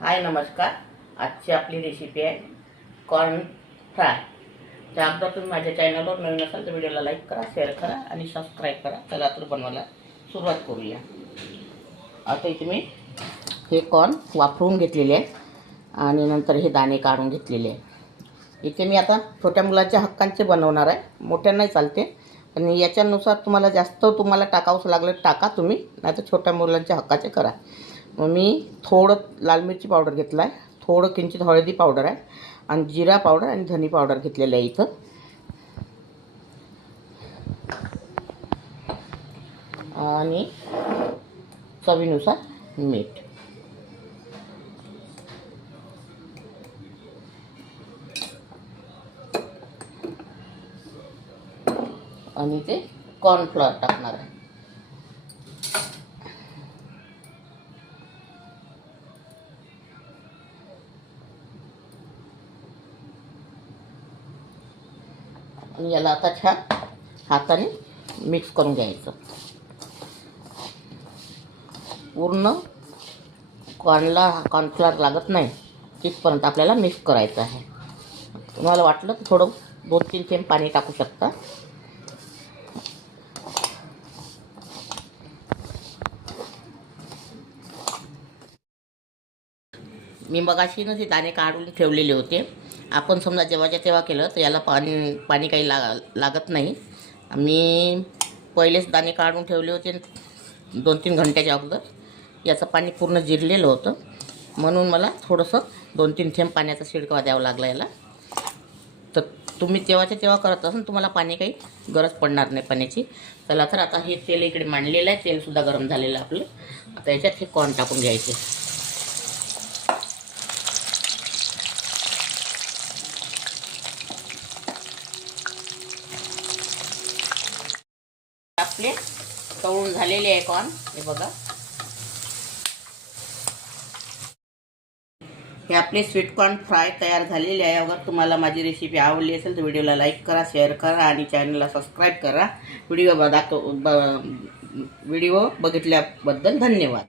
हाय नमस्कार. आजची आपली रेसिपी आहे कॉर्न फ्राय. तर अगोदर तुम्ही माझ्या चॅनलवर नवीन असाल तर व्हिडिओला लाईक करा, शेअर करा आणि सबस्क्राईब करा. चला तर बनवायला सुरुवात करूया. आता इथे मी हे कॉर्न वाफवून घेतलेले आहे आणि नंतर हे दाणे काढून घेतलेले आहे. इथे मी आता छोट्या मुलाच्या हक्कांचे बनवणार आहे, मोठ्या नाही चालते. आणि याच्यानुसार तुम्हाला टाकावंसं लागलं टाका तुम्ही, नाही तर छोट्या मुलांच्या हक्काचे करा. मग मी थोडं लाल मिरची पावडर घेतला आहे, थोडं किंचित हळदी पावडर आहे आणि जिरा पावडर आणि धनी पावडर घेतलेलं आहे इथं. आणि चवीनुसार मीठ. आणि ते कॉर्नफ्लॉवर टाकणार आहे. आणि याला आता छान हाताने मिक्स करून घ्यायचं. पूर्ण कॉर्नफ्लॉवर लागत नाही तिथपर्यंत आपल्याला मिक्स करायचं आहे. तुम्हाला वाटलं तर थोडं 2-3 थेंब पाणी टाकू शकता. मी मगाशीनं ते दाणे काढून ठेवलेले होते. आपण समजा जेव्हाच्या तेव्हा केलं तर याला पाणी काही लागत नाही. मी पहिलेच दाणे काढून ठेवले होते 2-3 घंट्याच्या अगोदर. याचं पाणी पूर्ण जिरलेलं होतं, म्हणून मला थोडंसं 2-3 थेंब पाण्याचा शिडकावा द्यावा लागला याला. तर तुम्ही तेव्हाच्या तेव्हा करत असाल तुम्हाला पाणी काही गरज पडणार नाही पाण्याची. चला तर आता हे तेल इकडे मांडलेलं आहे, तेलसुद्धा गरम झालेलं आहे आपलं. आता याच्यात हे कॉर्न टाकून घ्यायचे. आपले तळून झालेले आहे कॉर्न, हे बघा. हे आपले स्वीट कॉर्न फ्राय तयार झालेले आहे. अगर तुम्हाला माझी रेसिपी आवडली असेल तर व्हिडिओला लाईक करा, शेअर करा आणि चॅनलला सबस्क्राईब करा. व्हिडिओ बघितल्याबद्दल धन्यवाद.